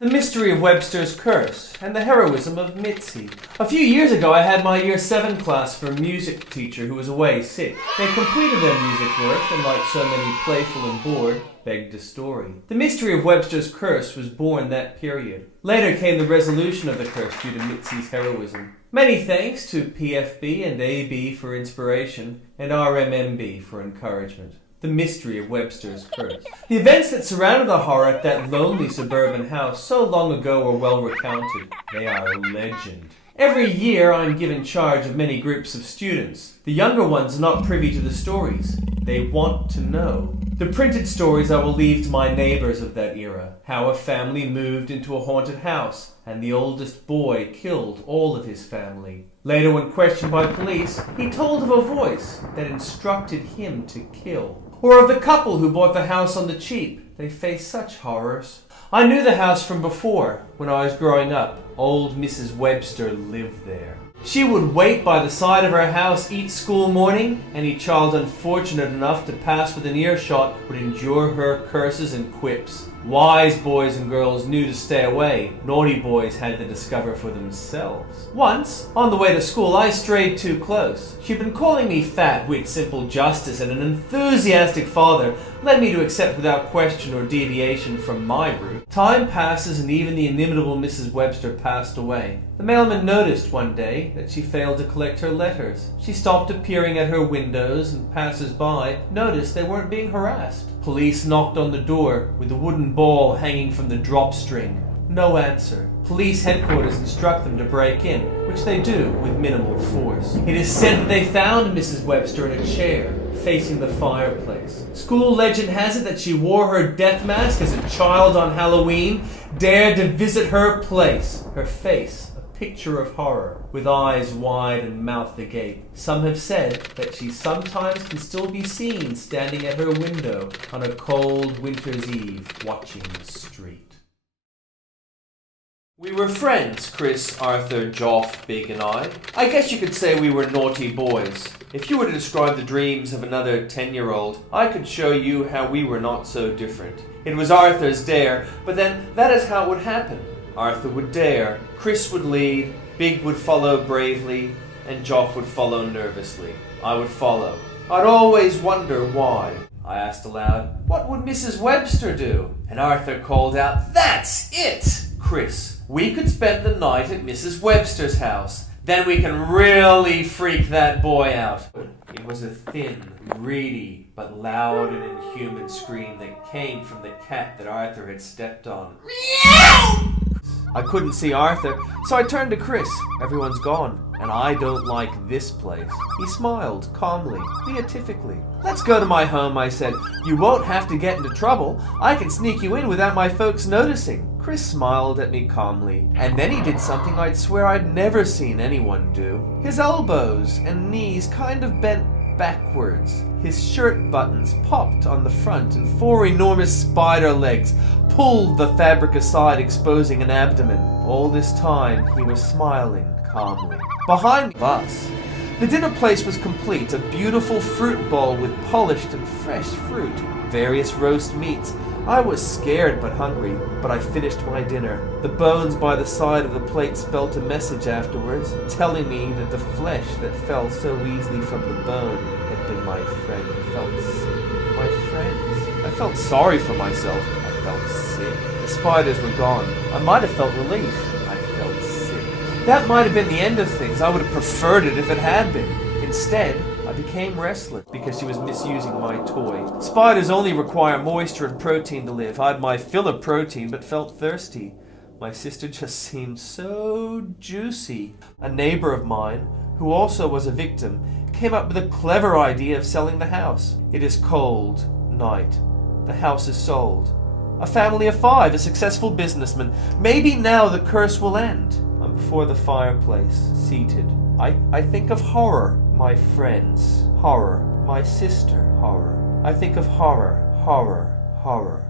The mystery of Webster's curse, and the heroism of Mitzi. A few years ago I had my Year 7 class for a music teacher who was away sick. They completed their music work, and like so many playful and bored, begged a story. The mystery of Webster's curse was born that period. Later came the resolution of the curse due to Mitzi's heroism. Many thanks to PFB and AB for inspiration, and RMMB for encouragement. The mystery of Webster's curse. The events that surrounded the horror at that lonely suburban house so long ago are well recounted. They are legend. Every year I am given charge of many groups of students. The younger ones are not privy to the stories. They want to know. The printed stories I will leave to my neighbors of that era. How a family moved into a haunted house, and the oldest boy killed all of his family. Later, when questioned by police, he told of a voice that instructed him to kill. Or of the couple who bought the house on the cheap. They faced such horrors. I knew the house from before. When I was growing up, old Mrs. Webster lived there. She would wait by the side of her house each school morning. Any child unfortunate enough to pass within earshot would endure her curses and quips. Wise boys and girls knew to stay away. Naughty boys had to discover for themselves. Once, on the way to school, I strayed too close. She'd been calling me fat, wit, simple justice, and an enthusiastic father led me to accept without question or deviation from my route. Time passes and even the inimitable Mrs. Webster passed away. The mailman noticed one day that she failed to collect her letters. She stopped appearing at her windows, and passers-by noticed they weren't being harassed. Police knocked on the door with a wooden ball hanging from the drop string. No answer. Police headquarters instruct them to break in, which they do with minimal force. It is said that they found Mrs. Webster in a chair, facing the fireplace. School legend has it that she wore her death mask as a child on Halloween, dared to visit her place. Her face, picture of horror, with eyes wide and mouth agape. Some have said that she sometimes can still be seen standing at her window on a cold winter's eve, watching the street. We were friends, Chris, Arthur, Joff, Big, and I. I guess you could say we were naughty boys. If you were to describe the dreams of another 10-year-old, I could show you how we were not so different. It was Arthur's dare, but then that is how it would happen. Arthur would dare, Chris would lead, Big would follow bravely, and Joff would follow nervously. I would follow. I'd always wonder why. I asked aloud, what would Mrs. Webster do? And Arthur called out, that's it! Chris, we could spend the night at Mrs. Webster's house. Then we can really freak that boy out. It was a thin, reedy, but loud and inhuman scream that came from the cat that Arthur had stepped on. I couldn't see Arthur, so I turned to Chris. Everyone's gone, and I don't like this place. He smiled, calmly, beatifically. Let's go to my home, I said. You won't have to get into trouble. I can sneak you in without my folks noticing. Chris smiled at me calmly, and then he did something I'd swear I'd never seen anyone do. His elbows and knees kind of bent backwards. His shirt buttons popped on the front, and 4 enormous spider legs pulled the fabric aside, exposing an abdomen. All this time, he was smiling calmly. Behind us, the dinner place was complete, a beautiful fruit bowl with polished and fresh fruit, various roast meats. I was scared but hungry, but I finished my dinner. The bones by the side of the plate spelt a message afterwards, telling me that the flesh that fell so easily from the bone had been my friend. I felt sick. My friends. I felt sorry for myself. I felt sick. The spiders were gone. I might have felt relief. I felt sick. That might have been the end of things. I would have preferred it if it had been. Instead, I became restless because she was misusing my toy. Spiders only require moisture and protein to live. I had my fill of protein but felt thirsty. My sister just seemed so juicy. A neighbor of mine, who also was a victim, came up with a clever idea of selling the house. It is cold night. The house is sold. A family of 5, a successful businessman. Maybe now the curse will end. I'm before the fireplace, seated. I think of horror. My friends, horror. My sister, horror. I think of horror, horror, horror.